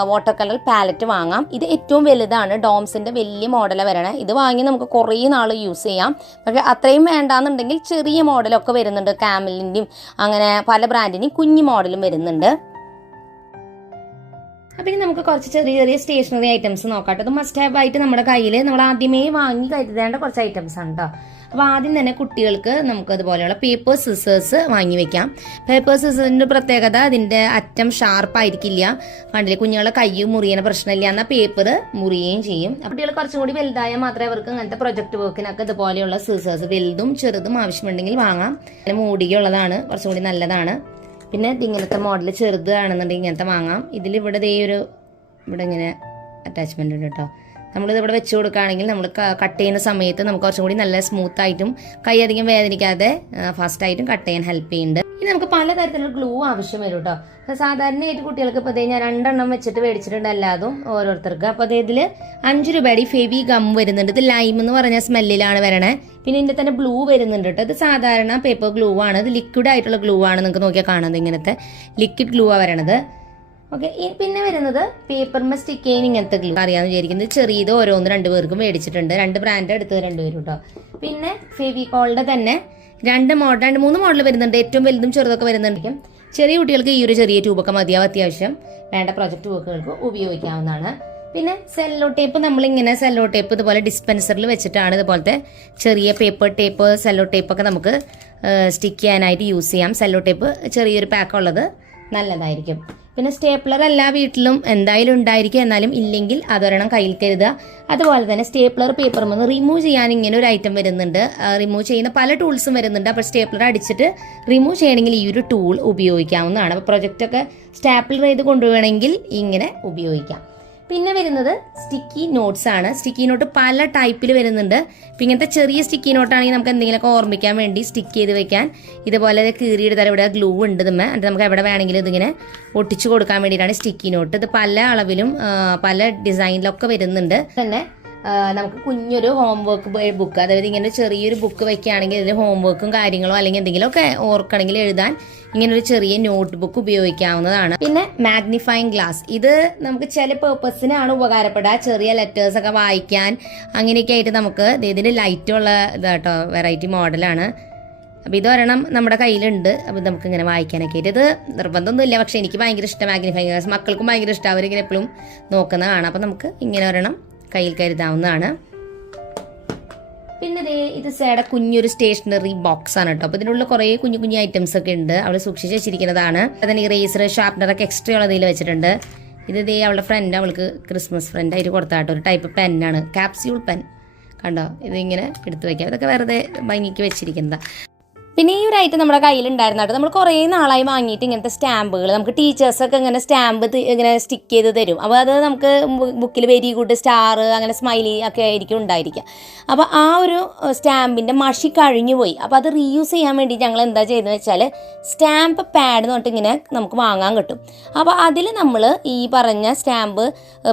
വാട്ടർ കളർ പാലറ്റ് വാങ്ങാം. ഇത് ഏറ്റവും വലുതാണ്, ഡോംസിൻ്റെ വലിയ മോഡലാണ് വരണേ. ഇത് വാങ്ങി നമുക്ക് കുറേ നാൾ യൂസ് ചെയ്യാം. പക്ഷേ അത്രയും വേണ്ടാന്നുണ്ടെങ്കിൽ ചെറിയ മോഡലൊക്കെ വരുന്നുണ്ട്. കാമലിൻ്റെയും അങ്ങനെ പല ബ്രാൻഡിൻ്റെയും കുഞ്ഞു മോഡലും വരുന്നുണ്ട്. അപ്പം ഇനി നമുക്ക് കുറച്ച് ചെറിയ സ്റ്റേഷനറി ഐറ്റംസ് നോക്കാം. അത് മസ്റ്റ് ഹാവ് ആയിട്ട് നമ്മുടെ കയ്യിൽ നമ്മൾ ആദ്യമേ വാങ്ങി കരുതേണ്ട കുറച്ച് ഐറ്റംസ് ആണ് കേട്ടോ. അപ്പോൾ ആദ്യം തന്നെ കുട്ടികൾക്ക് നമുക്ക് അതുപോലെയുള്ള പേപ്പർ സിസേഴ്സ് വാങ്ങി വെക്കാം. പേപ്പർ സിസേഴ്സിൻ്റെ പ്രത്യേകത, അതിൻ്റെ അറ്റം ഷാർപ്പായിരിക്കില്ല. കണ്ടില്ലേ, കുഞ്ഞുങ്ങളെ കൈ മുറിയുന്ന പ്രശ്നമില്ല, എന്നാൽ പേപ്പർ മുറിയുകയും ചെയ്യും. കുട്ടികൾ കുറച്ചും കൂടി വലുതായാൽ മാത്രമേ അവർക്ക് അങ്ങനത്തെ പ്രൊജക്ട് വർക്കിനൊക്കെ ഇതുപോലെയുള്ള സിസേഴ്സ് വലുതും ചെറുതും ആവശ്യമുണ്ടെങ്കിൽ വാങ്ങാം. മൂടികയുള്ളതാണ്, കുറച്ചും കൂടി നല്ലതാണ്. പിന്നെ ഇങ്ങനത്തെ മോഡൽ ചെറുതാണെന്നുണ്ടെങ്കിൽ ഇങ്ങനത്തെ വാങ്ങാം. ഇതിലിവിടെ ഇവിടെ ഇങ്ങനെ അറ്റാച്ച്മെന്റ് ഉണ്ട് കേട്ടോ. നമ്മളിത് ഇവിടെ വെച്ച് കൊടുക്കുകയാണെങ്കിൽ നമ്മൾ കട്ട് ചെയ്യുന്ന സമയത്ത് നമുക്ക് കുറച്ചും കൂടി നല്ല സ്മൂത്തായിട്ടും കൈ അധികം വേദനിക്കാതെ ഫാസ്റ്റായിട്ടും കട്ട് ചെയ്യാൻ ഹെൽപ്പ് ചെയ്യുന്നുണ്ട്. ഇനി നമുക്ക് പലതരത്തിലുള്ള ഗ്ലൂ ആവശ്യം വരും കേട്ടോ. സാധാരണയായിട്ട് കുട്ടികൾക്ക് ഇപ്പോൾ ഞാൻ 2 എണ്ണം വെച്ചിട്ട് മേടിച്ചിട്ടുണ്ട് എല്ലാതും ഓരോരുത്തർക്ക്. അപ്പോൾ ഇതിൽ 5 രൂപയുടെ ഫെവി ഗം വരുന്നുണ്ട്. ഇത് ലൈം എന്ന് പറഞ്ഞ സ്മെല്ലിലാണ് വരണേ. പിന്നെ ഇതിൻ്റെ തന്നെ ബ്ലൂ വരുന്നുണ്ട് കേട്ടോ. ഇത് സാധാരണ പേപ്പർ ഗ്ലൂ ആണ്, ഇത് ലിക്വിഡ് ആയിട്ടുള്ള ഗ്ലൂ ആണ്. നിങ്ങൾക്ക് നോക്കിയാൽ കാണുന്നത് ഇങ്ങനത്തെ ലിക്വിഡ് ഗ്ലൂ ആണ് വരണത്. ഓക്കെ, പിന്നെ വരുന്നത് പേപ്പറിന് സ്റ്റിക്ക് ചെയ്യാൻ ഇങ്ങനത്തെ ഗ്ലൂ അറിയാമെന്ന് വിചാരിക്കുന്നത്. ചെറിയത് ഓരോന്ന് 2 പേർക്കും മേടിച്ചിട്ടുണ്ട്. 2 ബ്രാൻഡ് എടുത്തത് 2 പേരും കേട്ടോ. പിന്നെ ഫെവിക്കോളിന്റെ തന്നെ 3 മോഡൽ വരുന്നുണ്ട്. ഏറ്റവും വലുതും ചെറുതൊക്കെ വരുന്നുണ്ടെങ്കിൽ ചെറിയ കുട്ടികൾക്ക് ഈ ഒരു ചെറിയ ട്യൂബൊക്കെ മതിയാവും. അത്യാവശ്യം വേണ്ട പ്രൊജക്ട് വർക്കുകൾക്ക് ഉപയോഗിക്കാവുന്നതാണ്. പിന്നെ സെല്ലോ ടേപ്പ്, നമ്മളിങ്ങനെ സെല്ലോ ടേപ്പ് ഇതുപോലെ ഡിസ്പെൻസറിൽ വെച്ചിട്ടാണ് ഇതുപോലത്തെ ചെറിയ പേപ്പർ ടേപ്പ്, സെല്ലോ ടേപ്പൊക്കെ നമുക്ക് സ്റ്റിക്ക് ചെയ്യാനായിട്ട് യൂസ് ചെയ്യാം. സെല്ലോ ടേപ്പ് ചെറിയൊരു പാക്കുള്ളത് നല്ലതായിരിക്കും. പിന്നെ സ്റ്റേപ്ലർ എല്ലാ വീട്ടിലും എന്തായാലും ഉണ്ടായിരിക്കും, എന്നാലും ഇല്ലെങ്കിൽ അതൊരെണ്ണം കയ്യിൽ കരുതുക. അതുപോലെ തന്നെ സ്റ്റേപ്ലർ പേപ്പറിൽ നിന്ന് റിമൂവ് ചെയ്യാൻ ഇങ്ങനെ ഒരു ഐറ്റം വരുന്നുണ്ട്. റിമൂവ് ചെയ്യുന്ന പല ടൂൾസും വരുന്നുണ്ട്. അപ്പോൾ സ്റ്റേപ്ലർ അടിച്ചിട്ട് റിമൂവ് ചെയ്യണമെങ്കിൽ ഈ ഒരു ടൂൾ ഉപയോഗിക്കാവുന്നതാണ്. അപ്പോൾ പ്രൊജക്റ്റൊക്കെ സ്റ്റാപ്പിൾ ചെയ്ത് കൊണ്ടുപോകണമെങ്കിൽ ഇങ്ങനെ ഉപയോഗിക്കാം. പിന്നെ വരുന്നത് സ്റ്റിക്കി നോട്ട്സ് ആണ്. സ്റ്റിക്കി നോട്ട് പല ടൈപ്പിൽ വരുന്നുണ്ട്. ഇപ്പം ഇങ്ങനത്തെ ചെറിയ സ്റ്റിക്കി നോട്ടാണെങ്കിൽ നമുക്ക് എന്തെങ്കിലുമൊക്കെ ഓർമ്മിക്കാൻ വേണ്ടി സ്റ്റിക്ക് ചെയ്ത് വെക്കാൻ ഇതുപോലെ കീറിയെടുത്താൽ ഇവിടെ ഗ്ലൂ ഉണ്ട് ഇതുമ്മേ. എന്നിട്ട് നമുക്ക് എവിടെ വേണമെങ്കിലും ഇതിങ്ങനെ ഒട്ടിച്ചു കൊടുക്കാൻ വേണ്ടിയിട്ടാണ് സ്റ്റിക്കി നോട്ട്. ഇത് പല അളവിലും പല ഡിസൈനിലൊക്കെ വരുന്നുണ്ട്. തന്നെ നമുക്ക് കുഞ്ഞൊരു ഹോംവർക്ക് ബുക്ക്, അതായത് ഇങ്ങനെ ചെറിയൊരു ബുക്ക് വെക്കുകയാണെങ്കിൽ ഇതിൽ ഹോംവർക്കും കാര്യങ്ങളോ അല്ലെങ്കിൽ എന്തെങ്കിലുമൊക്കെ ഓർക്കണമെങ്കിൽ എഴുതാൻ ഇങ്ങനൊരു ചെറിയ നോട്ട് ബുക്ക് ഉപയോഗിക്കാവുന്നതാണ്. പിന്നെ മാഗ്നിഫൈങ് ഗ്ലാസ്, ഇത് നമുക്ക് ചില പേർപ്പസിനാണ് ഉപകാരപ്പെടുക. ചെറിയ ലെറ്റേഴ്സ് ഒക്കെ വായിക്കാൻ അങ്ങനെയൊക്കെ ആയിട്ട് നമുക്ക് ഇതിന് ലൈറ്റുള്ള ഇതാട്ടോ, വെറൈറ്റി മോഡലാണ്. അപ്പോൾ ഇതൊരെണ്ണം നമ്മുടെ കയ്യിലുണ്ട്. അപ്പോൾ നമുക്ക് ഇങ്ങനെ വായിക്കാനൊക്കെ ആയിട്ട് ഇത് നിർബന്ധമൊന്നുമില്ല, പക്ഷേ എനിക്ക് ഭയങ്കര ഇഷ്ടം മാഗ്നിഫൈങ് ഗ്ലാസ്. മക്കൾക്കും ഭയങ്കര ഇഷ്ടം, അവരിങ്ങനെ എപ്പോഴും നോക്കുന്നതാണ്. അപ്പോൾ നമുക്ക് ഇങ്ങനെ ഒരെണ്ണം കയ്യിൽ കരുതാവുന്നതാണ്. പിന്നെ ഇത് സേടെ കുഞ്ഞൊരു സ്റ്റേഷനറി ബോക്സ് ആണ് കേട്ടോ. അപ്പോൾ ഇതിനുള്ള കുറേ കുഞ്ഞു ഐറ്റംസ് ഒക്കെ ഉണ്ട്. അവൾ സൂക്ഷിച്ച് വെച്ചിരിക്കുന്നതാണ്. അതിന് ഇറേസർ, ഷാർപ്പനറൊക്കെ എക്സ്ട്രാ ഉള്ളതിൽ വെച്ചിട്ടുണ്ട്. ഇത് അവളുടെ ഫ്രണ്ട് അവൾക്ക് ക്രിസ്മസ് ഫ്രണ്ട് ആയിട്ട് കൊടുത്താട്ടോ. ഒരു ടൈപ്പ് പെന്നാണ്, ക്യാപ്സ്യൂൾ പെൻ. കണ്ടോ, ഇതിങ്ങനെ എടുത്തു വയ്ക്കാം. ഇതൊക്കെ വെറുതെ ഭംഗിക്ക് വെച്ചിരിക്കുന്നതാണ്. പിന്നെ ഈ ഒരു ഐറ്റം നമ്മുടെ കയ്യിലുണ്ടായിരുന്നായിട്ട് നമ്മൾ കുറേ നാളായി വാങ്ങിയിട്ട് ഇങ്ങനത്തെ സ്റ്റാമ്പുകൾ നമുക്ക് ടീച്ചേഴ്സൊക്കെ ഇങ്ങനെ സ്റ്റാമ്പ് ഇങ്ങനെ സ്റ്റിക്ക് ചെയ്ത് തരും. അപ്പോൾ അത് നമുക്ക് ബുക്കിൽ വെരി ഗുഡ് സ്റ്റാർ അങ്ങനെ സ്മൈലി ഒക്കെ ആയിരിക്കും ഉണ്ടായിരിക്കുക. അപ്പോൾ ആ ഒരു സ്റ്റാമ്പിൻ്റെ മഷി കഴിഞ്ഞു പോയി. അപ്പോൾ അത് റീയൂസ് ചെയ്യാൻ വേണ്ടി ഞങ്ങൾ എന്താ ചെയ്തതെന്ന് വെച്ചാൽ സ്റ്റാമ്പ് പാഡ് എന്ന് പറഞ്ഞിട്ട് ഇങ്ങനെ നമുക്ക് വാങ്ങാൻ കിട്ടും. അപ്പോൾ അതിൽ നമ്മൾ ഈ പറഞ്ഞ സ്റ്റാമ്പ്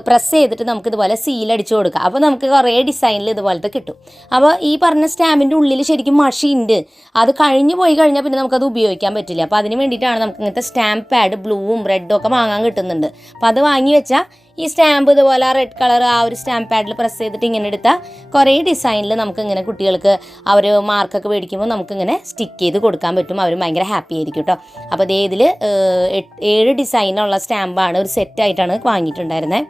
പ്രസ് ചെയ്തിട്ട് നമുക്ക് ഇതുപോലെ സീലടിച്ചു കൊടുക്കുക. അപ്പോൾ നമുക്ക് കുറേ ഡിസൈനിൽ ഇതുപോലത്തെ കിട്ടും. അപ്പോൾ ഈ പറഞ്ഞ സ്റ്റാമ്പിൻ്റെ ഉള്ളിൽ ശരിക്കും മഷി ഉണ്ട്, അത് കഴിഞ്ഞു പോയി കഴിഞ്ഞാൽ പിന്നെ നമുക്കത് ഉപയോഗിക്കാൻ പറ്റില്ല. അപ്പോൾ അതിന് വേണ്ടിയിട്ടാണ് നമുക്ക് ഇങ്ങനത്തെ സ്റ്റാമ്പ് പാഡ് ബ്ലൂവും റെഡും ഒക്കെ വാങ്ങാൻ കിട്ടുന്നുണ്ട്. അപ്പോൾ അത് വാങ്ങി വെച്ചാൽ ഈ സ്റ്റാമ്പ് ഇതുപോലെ റെഡ് കളർ ആ ഒരു സ്റ്റാമ്പ് പാഡിൽ പ്രസ് ചെയ്തിട്ട് ഇങ്ങനെ എടുത്താൽ കുറേ ഡിസൈനിൽ നമുക്ക് ഇങ്ങനെ കുട്ടികൾക്ക് അവർ മാർക്കൊക്കെ മേടിക്കുമ്പോൾ നമുക്കിങ്ങനെ സ്റ്റിക്ക് ചെയ്ത് കൊടുക്കാൻ പറ്റും. അവർ ഭയങ്കര ഹാപ്പി ആയിരിക്കും കേട്ടോ. അപ്പോൾ അതേ ഇതിൽ 7 ഡിസൈനുള്ള സ്റ്റാമ്പാണ് ഒരു സെറ്റായിട്ടാണ് വാങ്ങിയിട്ടുണ്ടായിരുന്നത്.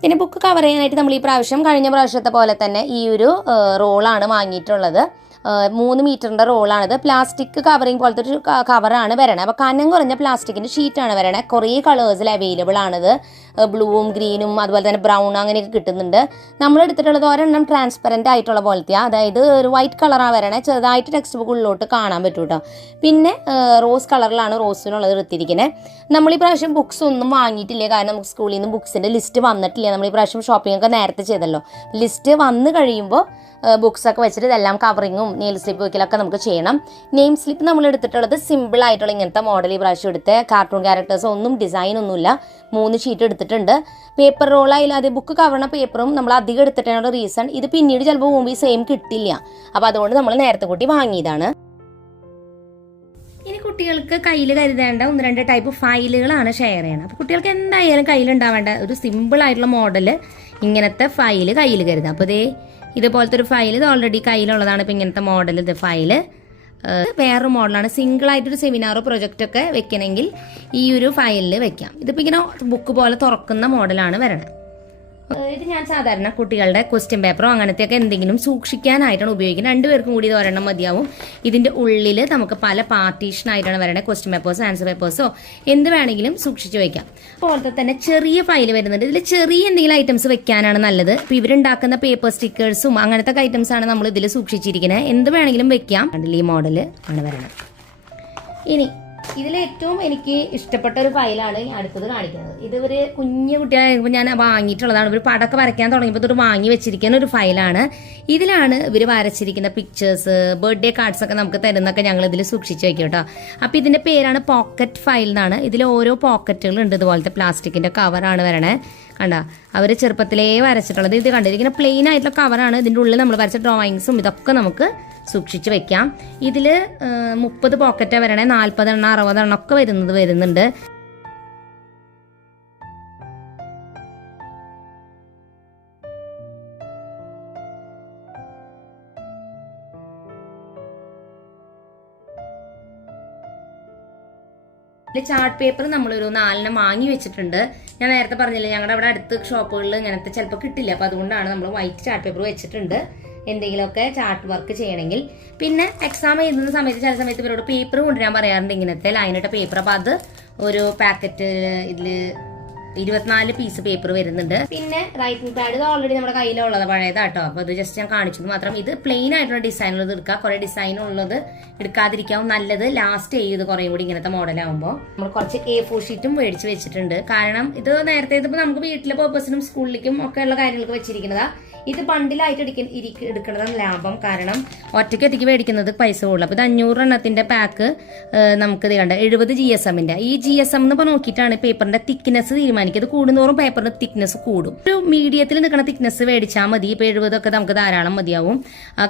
പിന്നെ ബുക്ക് കവർ ചെയ്യാനായിട്ട് നമ്മൾ ഈ പ്രാവശ്യം കഴിഞ്ഞ പ്രാവശ്യത്തെ പോലെ തന്നെ ഈ ഒരു റോളാണ് വാങ്ങിയിട്ടുള്ളത്. 3 മീറ്ററിൻ്റെ റോളാണിത്. പ്ലാസ്റ്റിക് കവറിങ് പോലത്തെ ഒരു കവറാണ് വരണത്. അപ്പോൾ കനം കുറഞ്ഞ പ്ലാസ്റ്റിക്കിൻ്റെ ഷീറ്റാണ് വരണത്. കുറേ കളേഴ്സിൽ അവൈലബിൾ ആണിത്. ബ്ലൂവും ഗ്രീനും അതുപോലെ തന്നെ ബ്രൗൺ അങ്ങനെയൊക്കെ കിട്ടുന്നുണ്ട്. നമ്മൾ എടുത്തിട്ടുള്ളത് ഒരെണ്ണം ട്രാൻസ്പെറൻ്റ് ആയിട്ടുള്ള പോലത്തെയാണ്, അതായത് ഒരു വൈറ്റ് കളറാണ് വരണേ. ചെറുതായിട്ട് ടെക്സ്റ്റ് ബുക്ക് ഉള്ളിലോട്ട് കാണാൻ പറ്റും കേട്ടോ. പിന്നെ റോസ് കളറിലാണ് റോസിനുള്ളത് എടുത്തിരിക്കുന്നത്. നമ്മൾ ഈ പ്രാവശ്യം ബുക്സ് ഒന്നും വാങ്ങിയിട്ടില്ല, കാരണം നമുക്ക് സ്കൂളിൽ നിന്ന് ബുക്സിൻ്റെ ലിസ്റ്റ് വന്നിട്ടില്ല. നമ്മൾ ഈ പ്രാവശ്യം ഷോപ്പിംഗ് ഒക്കെ നേരത്തെ ചെയ്തല്ലോ. ലിസ്റ്റ് വന്നു കഴിയുമ്പോൾ ബുക്സൊക്കെ വെച്ചിട്ട് ഇതെല്ലാം കവറിങ്ങും നെയിൽ സ്ലിപ്പ് വയ്ക്കലൊക്കെ നമുക്ക് ചെയ്യണം. നെയിം സ്ലിപ്പ് നമ്മൾ എടുത്തിട്ടുള്ളത് സിമ്പിളായിട്ടുള്ള ഇങ്ങനത്തെ മോഡൽ ഈ പ്രാവശ്യം എടുത്ത് കാർട്ടൂൺ ക്യാരക്ടേഴ്സ് ഒന്നും ഡിസൈനൊന്നുമില്ല. 3 ഷീറ്റ് എടുത്തിട്ടുണ്ട്. പേപ്പർ റോളായാലും അത് ബുക്ക് കവറിന പേപ്പറും നമ്മൾ അധികം എടുത്തിട്ടുള്ള റീസൺ ഇത് പിന്നീട് ചിലപ്പോൾ മുമ്പ് സെയിം കിട്ടില്ല. അപ്പോൾ അതുകൊണ്ട് നമ്മൾ നേരത്തെ കൂട്ടി വാങ്ങിയതാണ്. ഇനി കുട്ടികൾക്ക് കയ്യിൽ കരുതേണ്ട 1-2 ടൈപ്പ് ഫയലുകളാണ് ഷെയർ ചെയ്യണം. അപ്പോൾ കുട്ടികൾക്ക് എന്തായാലും കയ്യിലുണ്ടാവേണ്ട ഒരു സിമ്പിളായിട്ടുള്ള മോഡൽ ഇങ്ങനത്തെ ഫയൽ കയ്യിൽ കരുതാം. അപ്പോൾ ഇതുപോലത്തെ ഒരു ഫയൽ ഇത് ഓൾറെഡി കയ്യിലുള്ളതാണ്. ഇപ്പോൾ ഇങ്ങനത്തെ മോഡൽ ഇത് ഫയല് വേറൊരു മോഡലാണ്. സിംഗിളായിട്ടൊരു സെമിനാറോ പ്രൊജക്റ്റൊക്കെ വെക്കണമെങ്കിൽ ഈ ഒരു ഫയലിൽ വെക്കാം. ഇതിപ്പോൾ ഇങ്ങനെ ബുക്ക് പോലെ തുറക്കുന്ന മോഡലാണ് വരണത്. ഇത് ഞാൻ സാധാരണ കുട്ടികളുടെ ക്വസ്റ്റ്യൻ പേപ്പറോ അങ്ങനത്തെയൊക്കെ എന്തെങ്കിലും സൂക്ഷിക്കാനായിട്ടാണ് ഉപയോഗിക്കുന്നത്. 2 പേർക്കും കൂടി ഇത് ഒരെണ്ണം മതിയാവും. ഇതിൻ്റെ ഉള്ളിൽ നമുക്ക് പല പാർട്ടീഷനായിട്ടാണ് വരണത്. ക്വസ്റ്റ്യൻ പേപ്പേഴ്സോ ആൻസർ പേപ്പേഴ്സോ എന്ത് വേണമെങ്കിലും സൂക്ഷിച്ച് വയ്ക്കാം. അതുപോലെ തന്നെ ചെറിയ ഫയൽ വരുന്നുണ്ട്. ഇതിൽ ചെറിയ എന്തെങ്കിലും ഐറ്റംസ് വെക്കാനാണ് നല്ലത്. ഇപ്പോൾ ഇവരുണ്ടാക്കുന്ന പേപ്പർ സ്റ്റിക്കേഴ്സും അങ്ങനത്തെ ഐറ്റംസ് ആണ് നമ്മൾ ഇതിൽ സൂക്ഷിച്ചിരിക്കുന്നത്. എന്ത് വേണമെങ്കിലും വെക്കാം. ഈ മോഡൽ ആണ് വരുന്നത്. ഇനി ഇതിൽ ഏറ്റവും എനിക്ക് ഇഷ്ടപ്പെട്ട ഒരു ഫയലാണ് അടുത്തത് കാണിക്കുന്നത്. ഇത് ഒരു കുഞ്ഞു കുട്ടികളായിരിക്കുമ്പോൾ ഞാൻ വാങ്ങിയിട്ടുള്ളതാണ്. ഇവർ പടമൊക്കെ വരയ്ക്കാൻ തുടങ്ങിയപ്പോൾ തൊട്ട് വാങ്ങി വെച്ചിരിക്കുന്ന ഒരു ഫയലാണ്. ഇതിലാണ് ഇവർ വരച്ചിരിക്കുന്ന പിക്ചേഴ്സ്, ബർത്ത്ഡേ കാർഡ്സ് ഒക്കെ നമുക്ക് തരുന്നൊക്കെ ഞങ്ങൾ ഇതിൽ സൂക്ഷിച്ച് വയ്ക്കും കേട്ടോ. അപ്പോൾ ഇതിൻ്റെ പേരാണ് പോക്കറ്റ് ഫയൽ എന്നാണ്. ഇതിൽ ഓരോ പോക്കറ്റുകളുണ്ട്. ഇതുപോലത്തെ പ്ലാസ്റ്റിക്കിൻ്റെ കവറാണ് വരണേ. കണ്ട അവർ ചെറുപ്പത്തിലേ വരച്ചിട്ടുള്ളത്. ഇത് കണ്ടിരിക്കുന്ന പ്ലെയിൻ ആയിട്ടുള്ള കവറാണ്. ഇതിൻ്റെ ഉള്ളിൽ നമ്മൾ വരച്ച ഡ്രോയിങ്സും ഇതൊക്കെ നമുക്ക് സൂക്ഷിച്ച് വെക്കാം. ഇതിൽ 30 പോക്കറ്റാണ് വരണേ. 40 എണ്ണം 60 എണ്ണം ഒക്കെ വരുന്നുണ്ട്. ചാർട്ട് പേപ്പർ നമ്മളൊരു 4 വാങ്ങി വെച്ചിട്ടുണ്ട്. ഞാൻ നേരത്തെ പറഞ്ഞില്ലേ, ഞങ്ങളുടെ അവിടെ അടുത്ത് ഷോപ്പുകളിൽ ഇങ്ങനത്തെ ചിലപ്പോൾ കിട്ടില്ല. അപ്പോൾ അതുകൊണ്ടാണ് നമ്മൾ വൈറ്റ് ചാർട്ട് പേപ്പർ വെച്ചിട്ടുണ്ട് എന്തെങ്കിലുമൊക്കെ ചാർട്ട് വർക്ക് ചെയ്യണമെങ്കിൽ. പിന്നെ എക്സാം എഴുതുന്ന സമയത്ത് ചില സമയത്ത് ഇവരോട് പേപ്പർ കൊണ്ടുവരാൻ പറയാറുണ്ട്, ഇങ്ങനത്തെ ലൈനിട്ട പേപ്പർ. അപ്പോൾ അത് ഒരു പാക്കറ്റ് ഇതിൽ 24 പീസ് പേപ്പർ വരുന്നുണ്ട്. പിന്നെ റൈറ്റിംഗ് പാഡ് ഇത് ഓൾറെഡി നമ്മുടെ കയ്യിലുള്ളത് പഴയതാട്ടോ. അപ്പോൾ ഇത് ജസ്റ്റ് ഞാൻ കാണിച്ചത് മാത്രം. ഇത് പ്ലെയിൻ ആയിട്ടുള്ള ഡിസൈനുള്ളത് എടുക്കുക. കുറേ ഡിസൈൻ ഉള്ളത് എടുക്കാതിരിക്കാവും നല്ലത്. ലാസ്റ്റ് ചെയ്ത് കുറേ കൂടി ഇങ്ങനത്തെ മോഡലാകുമ്പോൾ നമ്മൾ കുറച്ച് A4 ഷീറ്റും മേടിച്ച് വെച്ചിട്ടുണ്ട്. കാരണം ഇത് നേരത്തെ ഇതിപ്പോൾ നമുക്ക് വീട്ടിലെ പർപ്പസിനും സ്കൂളിലേക്കും ഒക്കെ ഉള്ള കാര്യങ്ങൾക്ക് വെച്ചിരിക്കുന്നതാ. ഇത് ബണ്ടിലായിട്ട് എടുക്കുന്നതാണ് ലാഭം. കാരണം ഒറ്റയ്ക്ക് മേടിക്കുന്നത് പൈസ കൂടുതൽ. അപ്പോൾ ഇത് 500 എണ്ണത്തിൻ്റെ പാക്ക് നമുക്ക് ഇത് കണ്ട 70 GSM-ന്റെ. ഈ GSM എന്ന് നോക്കിയിട്ടാണ് പേപ്പറിന്റെ തിക്നെസ് തീരുമാനിക്കുക. ഇത് കൂടുന്നോറും പേപ്പറിന്റെ തിക്നെസ് കൂടും. ഒരു മീഡിയത്തിൽ നിൽക്കുന്ന തിക്നെസ് മേടിച്ചാൽ മതി. ഇപ്പോൾ 70 ഒക്കെ നമുക്ക് ധാരാളം മതിയാവും.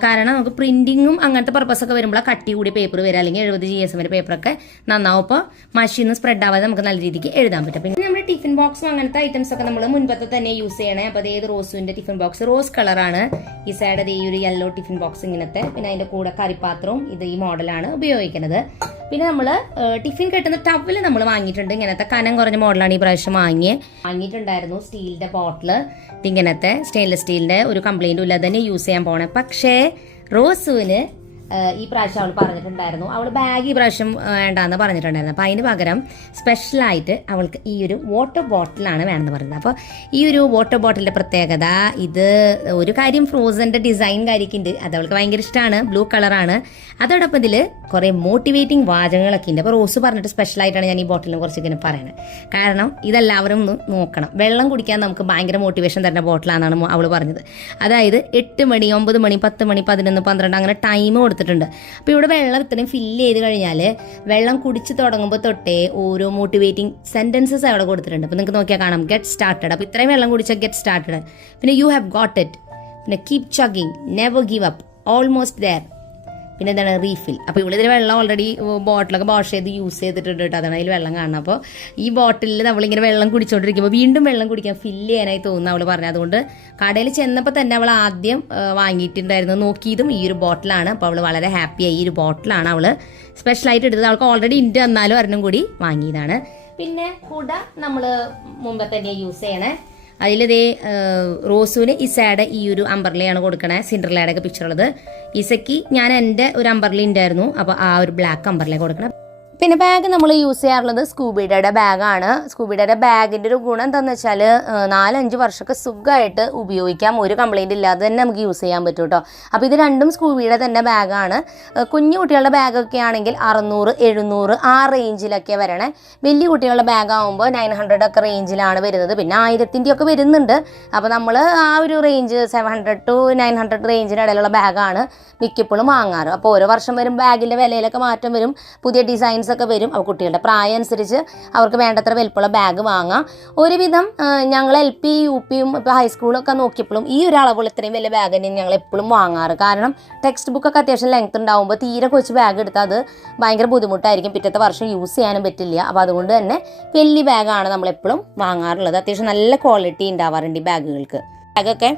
കാരണം നമുക്ക് പ്രിന്റിങ്ങും അങ്ങനത്തെ പർപ്പസ് ഒക്കെ വരുമ്പോൾ കട്ടി കൂടി പേപ്പർ വരിക, അല്ലെങ്കിൽ 70 GSM-ന്റെ പേപ്പറൊക്കെ നന്നാവും. അപ്പോൾ മഷീന്ന് സ്പ്രെഡ് ആവാതെ നമുക്ക് നല്ല രീതിക്ക് എഴുതാൻ പറ്റും. പിന്നെ നമ്മുടെ ടിഫിൻ ബോക്സും അങ്ങനത്തെ ഐറ്റംസ് ഒക്കെ നമ്മൾ മുൻപത്തെ തന്നെ യൂസ് ചെയ്യണേ. അപ്പോൾ അതേത് റോസുവിന്റെ ടിഫിൻ ബോക്സ് റോസ് കളറാണ്. ഈ സൈഡ് ഈ ഒരു യെല്ലോ ടിഫിൻ ബോക്സ് ഇങ്ങനത്തെ. പിന്നെ അതിന്റെ കൂടെ കറിപ്പാത്രവും ഇത് ഈ മോഡലാണ് ഉപയോഗിക്കുന്നത്. പിന്നെ നമ്മൾ ടിഫിൻ കെട്ടുന്ന ടവല് നമ്മൾ വാങ്ങിയിട്ടുണ്ട്. ഇങ്ങനത്തെ കനം കുറഞ്ഞ മോഡലാണ് ഈ പ്രാവശ്യം വാങ്ങിയിട്ടുണ്ടായിരുന്നു. സ്റ്റീലിന്റെ ബോട്ടില് ഇങ്ങനത്തെ സ്റ്റെയിൻലെസ് സ്റ്റീലിന്റെ ഒരു കംപ്ലൈന്റും ഇല്ലാതെ തന്നെ യൂസ് ചെയ്യാൻ പോണേ. പക്ഷേ റോസുവിന് ഈ പ്രാവശ്യം അവൾ പറഞ്ഞിട്ടുണ്ടായിരുന്നു. അവൾ ബാഗ് ഈ പ്രാവശ്യം വേണ്ടാന്ന് പറഞ്ഞിട്ടുണ്ടായിരുന്നു. അപ്പോൾ അതിന് പകരം സ്പെഷ്യലായിട്ട് അവൾക്ക് ഈ ഒരു വാട്ടർ ബോട്ടിലാണ് വേണമെന്ന് പറയുന്നത്. അപ്പോൾ ഈ ഒരു വാട്ടർ ബോട്ടിലിൻ്റെ പ്രത്യേകത, ഇത് ഒരു കാര്യം ഫ്രോസൻ്റെ ഡിസൈൻ കാര്യമൊക്കെ അത് അവൾക്ക് ഭയങ്കര ഇഷ്ടമാണ്, ബ്ലൂ കളറാണ്. അതോടൊപ്പം ഇതിൽ കുറേ മോട്ടിവേറ്റിംഗ് വാചകങ്ങളൊക്കെ ഉണ്ട്. അപ്പോൾ റോസ് പറഞ്ഞിട്ട് സ്പെഷ്യലായിട്ടാണ് ഞാൻ ഈ ബോട്ടിലിനെ കുറിച്ച് ഇങ്ങനെ പറയുന്നത്. കാരണം ഇതെല്ലാവരും ഒന്ന് നോക്കണം. വെള്ളം കുടിക്കാൻ നമുക്ക് ഭയങ്കര മോട്ടിവേഷൻ തരുന്ന ബോട്ടിലാണെന്നാണ് അവൾ പറഞ്ഞത്. അതായത് 8 മണി, 9 മണി, 10 മണി, 11, 12 അങ്ങനെ ടൈം കൊടുത്തിട്ടുണ്ട്. അപ്പോൾ ഇവിടെ വെള്ളം ഇത്രയും ഫില്ല് ചെയ്ത് കഴിഞ്ഞാൽ വെള്ളം കുടിച്ച് തുടങ്ങുമ്പോൾ തൊട്ടേ ഓരോ മോട്ടിവേറ്റിംഗ് സെൻറ്റൻസസ് അവിടെ കൊടുത്തിട്ടുണ്ട്. അപ്പോൾ നിങ്ങൾക്ക് നോക്കിയാൽ കാണാം, ഗെറ്റ് സ്റ്റാർട്ടഡ്. അപ്പോൾ ഇത്രയും വെള്ളം കുടിച്ചാൽ ഗെറ്റ് സ്റ്റാർട്ടഡ്. പിന്നെ യു ഹാവ് ഗോട്ട് ഇറ്റ്, പിന്നെ keep chugging, never give up, almost there, പിന്നെ എന്താണ് റീഫിൽ. അപ്പോൾ ഇവിടെ ഇതിൽ വെള്ളം ഓൾറെഡി ബോട്ടിലൊക്കെ വാഷ് ചെയ്ത് യൂസ് ചെയ്തിട്ടുണ്ട് കേട്ടോ, അതാണ് അതിൽ വെള്ളം കാണുന്നത്. അപ്പോൾ ഈ ബോട്ടിലിൽ നമ്മളിങ്ങനെ വെള്ളം കുടിച്ചുകൊണ്ടിരിക്കുമ്പോൾ വീണ്ടും വെള്ളം കുടിക്കാൻ ഫില്ല് ചെയ്യാനായി തോന്നുന്നു അവൾ പറഞ്ഞു. അതുകൊണ്ട് കടയിൽ ചെന്നപ്പോൾ തന്നെ അവൾ ആദ്യം വാങ്ങിയിട്ടുണ്ടായിരുന്നു, നോക്കിയതും ഈ ഒരു ബോട്ടിലാണ്. അപ്പോൾ അവൾ വളരെ ഹാപ്പിയായി. ഈ ഒരു ബോട്ടിലാണ് അവൾ സ്പെഷ്യലായിട്ട് എടുത്തത്. അവൾക്ക് ഓൾറെഡി ഉണ്ട്, എന്നാലും ഒരെണ്ണം കൂടി വാങ്ങിയതാണ്. പിന്നെ കുട നമ്മൾ മുമ്പേ തന്നെ യൂസ് ചെയ്യണേ. അതിലിതേ റോസുവിന് ഇസയുടെ ഈ ഒരു അമ്പർലയാണ് കൊടുക്കണേ, സിൻഡർലയുടെ ഒക്കെ പിക്ചർ ഉള്ളത്. ഇസയ്ക്ക് ഞാൻ എൻ്റെ ഒരു അമ്പർല ഉണ്ടായിരുന്നു, അപ്പോൾ ആ ഒരു ബ്ലാക്ക് അമ്പർല കൊടുക്കണം. പിന്നെ ബാഗ് നമ്മൾ യൂസ് ചെയ്യാറുള്ളത് സ്കൂബിഡയുടെ ബാഗാണ്. സ്കൂബിഡയുടെ ബാഗിൻ്റെ ഒരു ഗുണം എന്താണെന്ന് വെച്ചാൽ 4-5 വർഷമൊക്കെ സുഖമായിട്ട് ഉപയോഗിക്കാം, ഒരു കംപ്ലൈൻറ്റ് ഇല്ലാതെ തന്നെ നമുക്ക് യൂസ് ചെയ്യാൻ പറ്റും കേട്ടോ. അപ്പോൾ ഇത് രണ്ടും സ്കൂബിയുടെ തന്നെ ബാഗാണ്. കുഞ്ഞു കുട്ടികളുടെ ബാഗൊക്കെ ആണെങ്കിൽ 600, 700 ആ റേഞ്ചിലൊക്കെ വരണേ. വലിയ കുട്ടികളുടെ ബാഗാകുമ്പോൾ 900 ഒക്കെ റേഞ്ചിലാണ് വരുന്നത്. പിന്നെ 1000 ഒക്കെ വരുന്നുണ്ട്. അപ്പോൾ നമ്മൾ ആ ഒരു റേഞ്ച് 700 to 900 റേഞ്ചിനിടയിലുള്ള ബാഗാണ് മിക്കപ്പോഴും വാങ്ങാറ്. അപ്പോൾ ഓരോ വർഷം വരും ബാഗിൻ്റെ വിലയിലൊക്കെ മാറ്റം വരും, പുതിയ ഡിസൈൻസ് ഒക്കെ വരും. അപ്പോൾ കുട്ടികളുടെ പ്രായം അനുസരിച്ച് അവർക്ക് വേണ്ടത്ര വലുപ്പമുള്ള ബാഗ് വാങ്ങാം. ഒരുവിധം ഞങ്ങൾ LP, UP ഇപ്പോൾ ഹൈസ്കൂളൊക്കെ നോക്കിയപ്പോഴും ഈ ഒരു അളവുള്ള ഇത്രയും വലിയ ബാഗ് തന്നെയാണ് ഞങ്ങൾ എപ്പോഴും വാങ്ങാറ്. കാരണം ടെക്സ്റ്റ് ബുക്കൊക്കെ അത്യാവശ്യം ലെങ്ത് ഉണ്ടാകുമ്പോൾ തീരെ കൊച്ചു ബാഗ് എടുത്താൽ അത് ഭയങ്കര ബുദ്ധിമുട്ടായിരിക്കും, പിറ്റത്തെ വർഷം യൂസ് ചെയ്യാനും പറ്റില്ല. അപ്പോൾ അതുകൊണ്ട് തന്നെ വലിയ ബാഗാണ് നമ്മളെപ്പോഴും വാങ്ങാറുള്ളത്. അത്യാവശ്യം നല്ല ക്വാളിറ്റി ഉണ്ടാവാറുണ്ട് ഈ ബാഗുകൾക്ക്. ബാഗൊക്കെ